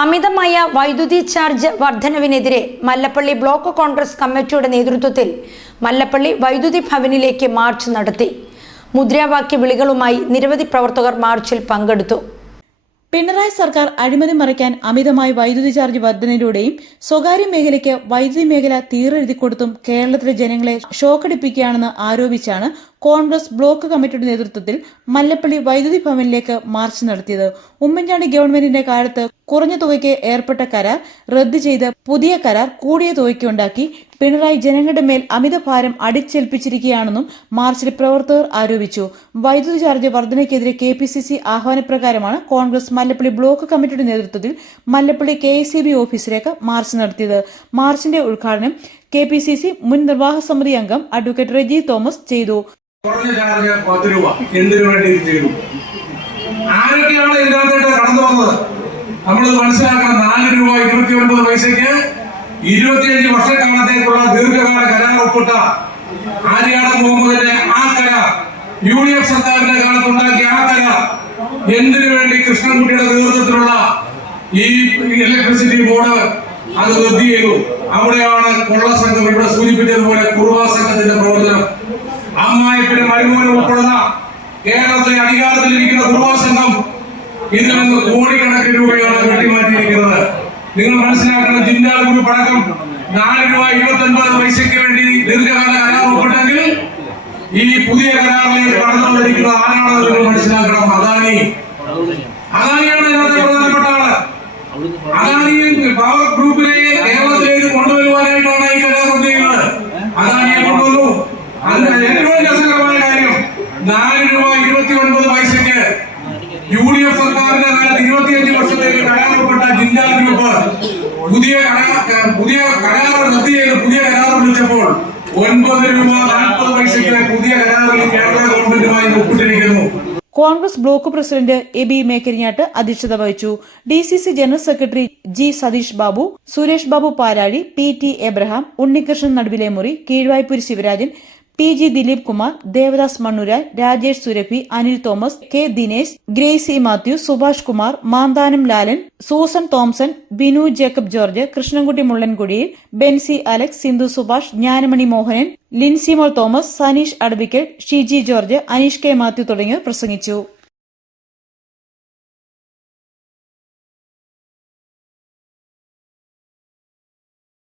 അമിതമായ വൈദ്യുതി charge വർധനവിനെതിരെ Mallappally block Congress കമ്മിറ്റിയുടെ നേതൃത്വത്തിൽ മല്ലപ്പള്ളി വൈദ്യുതി ഭവനിലേക്ക് മാർച്ച് നടത്തി. മുദ്രാവാക്യ വിളികളുമായി നിരവധി പ്രവർത്തകർ മാർച്ചിൽ പങ്കെടുത്തു. പിണറായി സർക്കാർ അഴിമതി മറയ്ക്കാൻ അമിതമായി വൈദ്യുതി ചാർജ് വർധനയിലൂടെയും സ്വകാര്യ മേഖലയ്ക്ക് വൈദ്യുതി മേഖല തീറെഴുതിക്കൊടുത്തും കേരളത്തിലെ ജനങ്ങളെ ഷോക്കടിപ്പിക്കുകയാണെന്ന് ആരോപിച്ചാണ് കോൺഗ്രസ് ബ്ലോക്ക് കമ്മിറ്റിയുടെ നേതൃത്വത്തിൽ മല്ലപ്പള്ളി വൈദ്യുതി ഭവനിലേക്ക് മാർച്ച് നടത്തിയത്. ഉമ്മൻചാണ്ടി ഗവൺമെന്റിന്റെ കാലത്ത് കുറഞ്ഞ തുകയ്ക്ക് ഏർപ്പെട്ട കരാർ റദ്ദു ചെയ്ത് പുതിയ കരാർ കൂടിയ തുകയ്ക്ക് ഉണ്ടാക്കി പിണറായി ജനങ്ങളുടെ മേൽ അമിത ഭാരം അടിച്ചേൽപ്പിച്ചിരിക്കുകയാണെന്നും മാർച്ചിൽ പ്രവർത്തകർ ആരോപിച്ചു. വൈദ്യുതി ചാർജ് വർധനയ്ക്കെതിരെ KPCC ആഹ്വാനപ്രകാരമാണ് കോൺഗ്രസ് മല്ലപ്പള്ളി ബ്ലോക്ക് കമ്മിറ്റിയുടെ നേതൃത്വത്തിൽ മല്ലപ്പള്ളി KSEB ഓഫീസിലേക്ക് മാർച്ച് നടത്തിയത്. മാർച്ചിന്റെ ഉദ്ഘാടനം KPCC മുൻ നിർവാഹക സമിതി അംഗം അഡ്വക്കേറ്റ് റെജി തോമസ് ചെയ്തു. കുറഞ്ഞ ചാർജ് 10 രൂപ എന്തിനു വേണ്ടി ചെയ്തു? ആരൊക്കെയാണ് ഇതിനകത്തോട്ട് കടന്നു വന്നത്? നമ്മൾ മനസ്സിലാക്കണം. 4 രൂപ 29 പൈസയ്ക്ക് 25 വർഷക്കാലത്തേക്കുള്ള ദീർഘകാല കരാർ ഒപ്പിട്ട ആര്യാടൻ മുഹമ്മദിന്റെ ആ കരാർ, UDF സർക്കാരിന്റെ കാലത്ത് ഉണ്ടാക്കിയ ആ കരാർ എന്തിനു വേണ്ടി കൃഷ്ണൻകുട്ടിയുടെ നേതൃത്വത്തിലുള്ള ഈ ഇലക്ട്രിസിറ്റി ബോർഡ് അത് റദ്ദു ചെയ്തു. അവിടെയാണ് കൊള്ള സംഘം ഇവിടെ സൂചിപ്പിച്ചതുപോലെ കുറുവാ സംഘത്തിന്റെ പ്രവർത്തനം. അമ്മായിപ്പിന്റെ മരുമോന് ഉൾപ്പെടുന്ന കേരളത്തിലെ അധികാരത്തിലിരിക്കുന്ന കുറുവാ സംഘം ഇതിൽ നിന്ന് കോടിക്കണക്കിന് രൂപയാണ് വെട്ടിമാറ്റിയിരിക്കുന്നത്. നിങ്ങൾ മനസ്സിലാക്കണം. ജിൻഡാൽ ഗ്രൂപ്പ് അടക്കം 4 രൂപ 29 പൈസയ്ക്ക് വേണ്ടി ദീർഘകാല കരാർ ഒപ്പിട്ടെങ്കിൽ ഈ പുതിയ കരാറിലേക്ക് കടന്നുകൊണ്ടിരിക്കുന്നത് ആരാണെന്ന് നിങ്ങൾ മനസ്സിലാക്കണം. അദാനിയാണ് ഇതിനകത്തെ പ്രധാനപ്പെട്ട ആള്. അദാനിയെ പവർ ഗ്രൂപ്പിലേക്ക് കേരളത്തിലേക്ക് കൊണ്ടുവരുവാനായിട്ടാണ് ഈ കരാർ ചെയ്യുന്നത്. അദാനിയെ കൊണ്ടുവന്നു. അതിന്റെ ഏറ്റവും രസകരമായ കാര്യം 4 രൂപ 29 പൈസയ്ക്ക് UDF സർക്കാരിന്റെ കാലത്ത് 25 വർഷത്തേക്ക് കരാറപ്പെട്ട ജിൻഡാൽ ഗ്രൂപ്പ് പുതിയ കരാർ റദ്ദു ചെയ്ത് പുതിയ കരാർ വിളിച്ചപ്പോൾ 9 രൂപ 40 പൈസയ്ക്ക് പുതിയ കരാറിൽ കേരള ഗവൺമെന്റുമായി ഒപ്പിട്ടിരിക്കുന്നു. കോൺഗ്രസ് ബ്ലോക്ക് പ്രസിഡന്റ് എബി മേക്കരിഞ്ഞാട്ട് അധ്യക്ഷത വഹിച്ചു. DCC general secretary G Satheesh Babu, Suresh Babu Palazhi, PT Abraham, Unnikrishnan Naduvilemuri, Keezhvaipur Sivarajan, PG Dileep Kumar, Devadas Mannural, Rajesh Surabhi, Anil Thomas, K Dinesh, Gracy Mathew, Subhash Kumar, Manthanam Lalan, Susan Thomson, Binu Jacob George, Krishnankutty മുള്ളൻകുടിയിൽ, ബെൻസി അലക്സ്, സിന്ധു സുഭാഷ്, ജ്ഞാനമണി മോഹനൻ, ലിൻസിമോൾ തോമസ്, സനീഷ് അടബിക്കൽ, ഷിജി ജോർജ്, അനീഷ് K മാത്യു തുടങ്ങിയവർ പ്രസംഗിച്ചു.